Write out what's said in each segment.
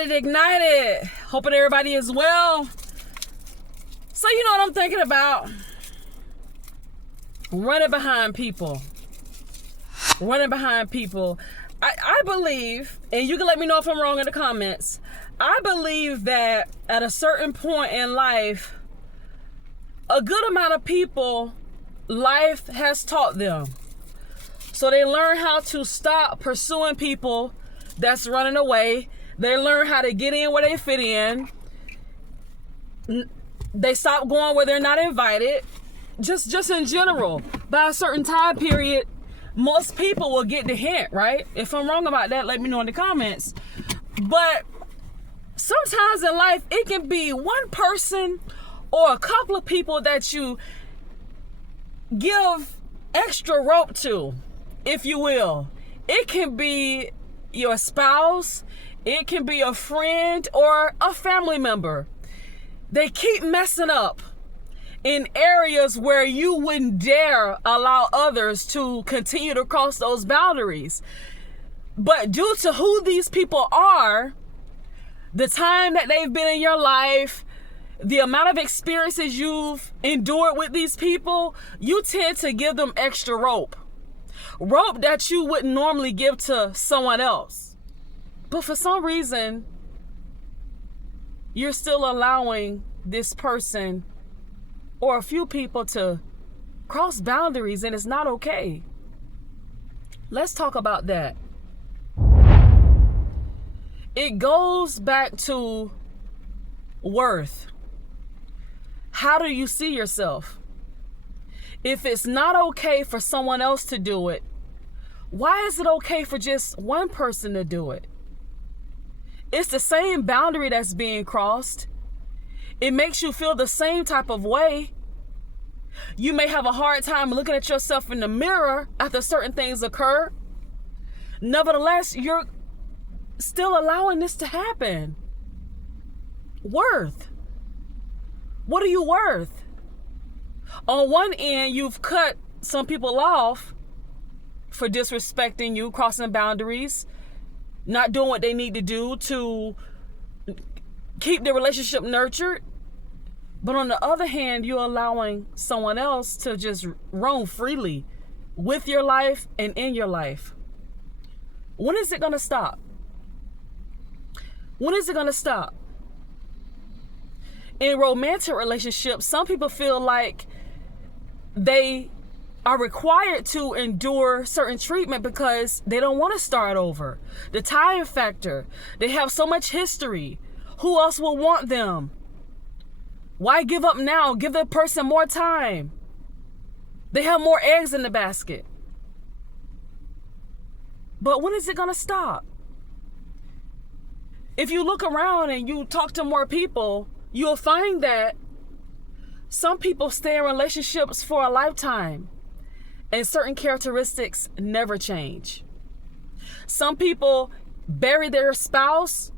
Ignited. Hoping everybody is well. So you know what I'm thinking about? Running behind people. I believe, and you can let me know if I'm wrong in the comments, I believe that at a certain point in life, a good amount of people, life has taught them. So they learn how to stop pursuing people that's running away. They learn how to get in where they fit in. They stop going where they're not invited. Just in general, by a certain time period, most people will get the hint, right? If I'm wrong about that, let me know in the comments. But sometimes in life, it can be one person or a couple of people that you give extra rope to, if you will. It can be your spouse, it can be a friend or a family member. They keep messing up in areas where you wouldn't dare allow others to continue to cross those boundaries. But due to who these people are, the time that they've been in your life, the amount of experiences you've endured with these people, you tend to give them extra rope that you wouldn't normally give to someone else. But for some reason, you're still allowing this person or a few people to cross boundaries, and it's not okay. Let's talk about that. It goes back to worth. How do you see yourself? If it's not okay for someone else to do it, why is it okay for just one person to do it? It's the same boundary that's being crossed. It makes you feel the same type of way. You may have a hard time looking at yourself in the mirror after certain things occur. Nevertheless, you're still allowing this to happen. Worth. What are you worth? On one end, you've cut some people off for disrespecting you, crossing boundaries, not doing what they need to do to keep the relationship nurtured. But on the other hand, you're allowing someone else to just roam freely with your life and in your life. When is it going to stop? When is it going to stop? In romantic relationships, some people feel like they are required to endure certain treatment because they don't want to start over. The time factor. They have so much history. Who else will want them? Why give up now? Give the person more time. They have more eggs in the basket. But when is it going to stop? If you look around and you talk to more people, you'll find that some people stay in relationships for a lifetime and certain characteristics never change. Some people bury their spouse,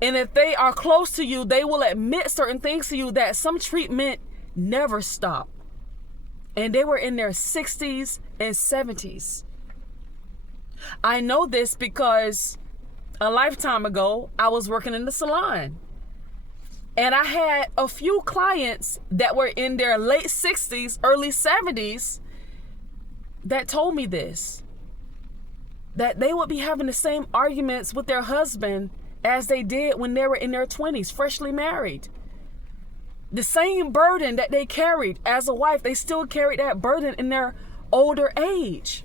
and if they are close to you, they will admit certain things to you that some treatment never stopped. And they were in their 60s and 70s. I know this because a lifetime ago, I was working in the salon. And I had a few clients that were in their late 60s, early 70s that told me this. That they would be having the same arguments with their husband as they did when they were in their 20s, freshly married. The same burden that they carried as a wife, they still carried that burden in their older age.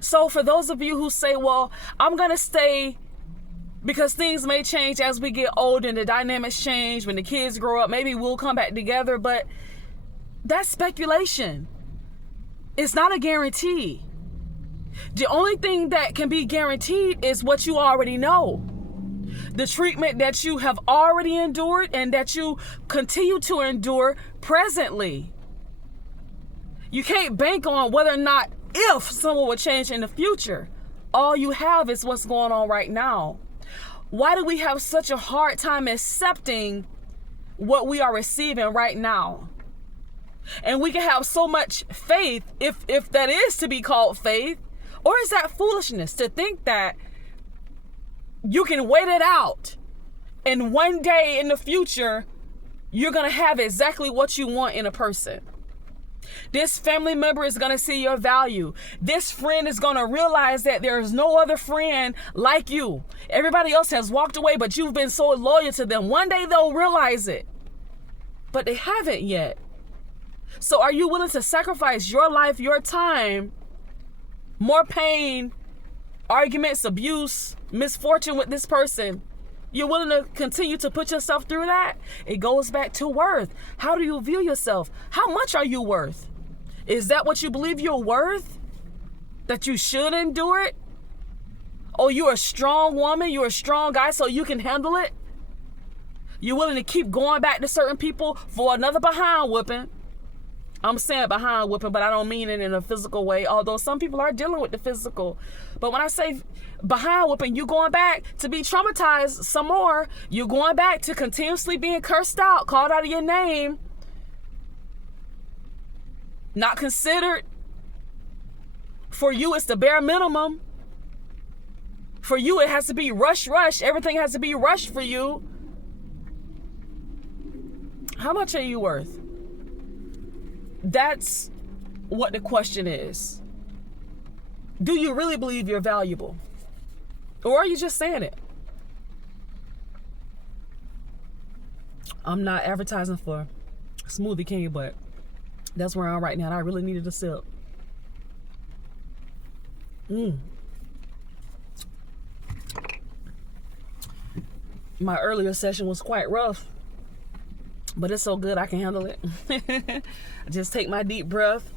So for those of you who say, well, I'm going to stay because things may change as we get older and the dynamics change, when the kids grow up, maybe we'll come back together, but that's speculation. It's not a guarantee. The only thing that can be guaranteed is what you already know. The treatment that you have already endured and that you continue to endure presently. You can't bank on whether or not if someone will change in the future. All you have is what's going on right now. Why do we have such a hard time accepting what we are receiving right now? And we can have so much faith, if that is to be called faith, or is that foolishness to think that You can wait it out. And one day in the future, you're going to have exactly what you want in a person. This family member is going to see your value. This friend is going to realize that there is no other friend like you. Everybody else has walked away, but you've been so loyal to them. One day they'll realize it, but they haven't yet. So are you willing to sacrifice your life, your time, more pain, arguments, abuse, misfortune with this person? You're willing to continue to put yourself through that? It goes back to worth. How do you view yourself? How much are you worth? Is that what you believe you're worth? That you should endure it? Oh, you're a strong woman, you're a strong guy, so you can handle it? You're willing to keep going back to certain people for another behind whooping? I'm saying behind whooping, but I don't mean it in a physical way, although some people are dealing with the physical. But when I say behind whooping, you're going back to be traumatized some more. You're going back to continuously being cursed out, called out of your name, not considered. For you, it's the bare minimum. For you, it has to be rush. Everything has to be rushed for you. How much are you worth? That's what the question is. Do you really believe you're valuable? Or are you just saying it? I'm not advertising for Smoothie King, but that's where I'm right now. And I really needed a sip. My earlier session was quite rough, but it's so good I can handle it. Just take my deep breath,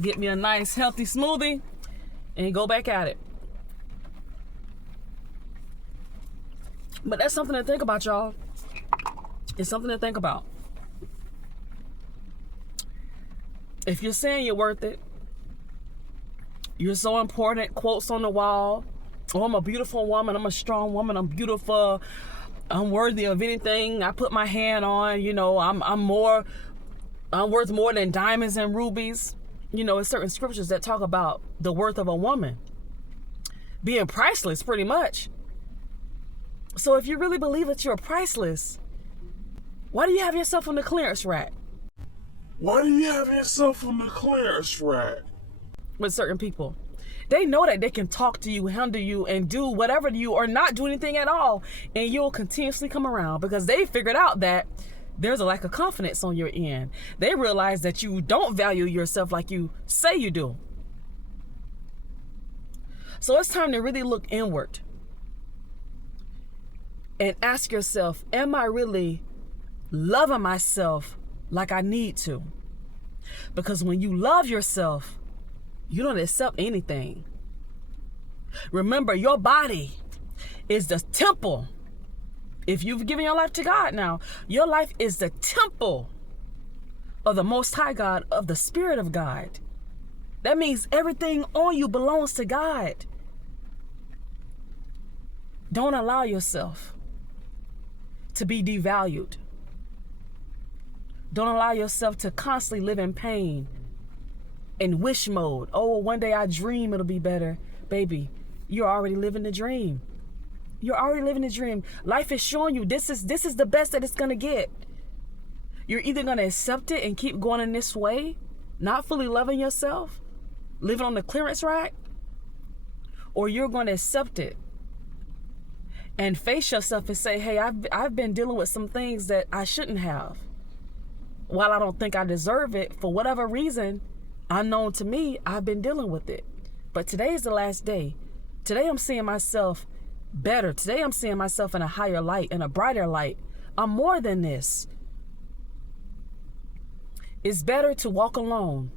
get me a nice healthy smoothie, and go back at it. But that's something to think about, y'all. It's something to think about. If you're saying you're worth it, you're so important, quotes on the wall, oh, I'm a beautiful woman, I'm a strong woman, I'm beautiful, I'm worthy of anything I put my hand on, you know, I'm worth more than diamonds and rubies. You know, it's certain scriptures that talk about the worth of a woman being priceless, pretty much. So if you really believe that you're priceless, why do you have yourself on the clearance rack? Why do you have yourself on the clearance rack? With certain people. They know that they can talk to you, handle you, and do whatever to you or not do anything at all. And you'll continuously come around because they figured out that there's a lack of confidence on your end. They realize that you don't value yourself like you say you do. So it's time to really look inward and ask yourself, am I really loving myself like I need to? Because when you love yourself, you don't accept anything. Remember, your body is the temple. If you've given your life to God now, your life is the temple of the Most High God, of the Spirit of God. That means everything on you belongs to God. Don't allow yourself to be devalued. Don't allow yourself to constantly live in pain, in wish mode. Oh, one day I dream it'll be better. Baby, you're already living the dream. You're already living the dream. Life is showing you this is the best that it's gonna get. You're either gonna accept it and keep going in this way, not fully loving yourself, living on the clearance rack, or you're gonna accept it and face yourself and say, hey, I've been dealing with some things that I shouldn't have. While I don't think I deserve it, for whatever reason, unknown to me, I've been dealing with it. But today is the last day. Today I'm seeing myself better. Today I'm seeing myself in a higher light, in a brighter light. I'm more than this. It's better to walk alone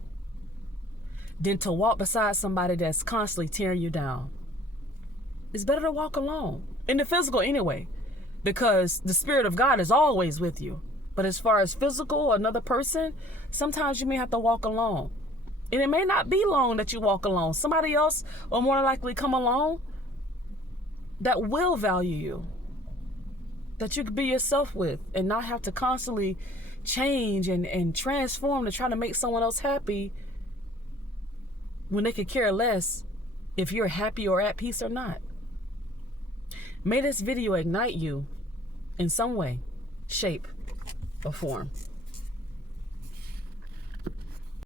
than to walk beside somebody that's constantly tearing you down. It's better to walk alone. In the physical anyway, because the Spirit of God is always with you. But as far as physical, another person, sometimes you may have to walk alone. And it may not be long that you walk alone. Somebody else will more likely come along that will value you, that you could be yourself with and not have to constantly change and transform to try to make someone else happy when they could care less if you're happy or at peace or not. May this video ignite you in some way, shape, or form.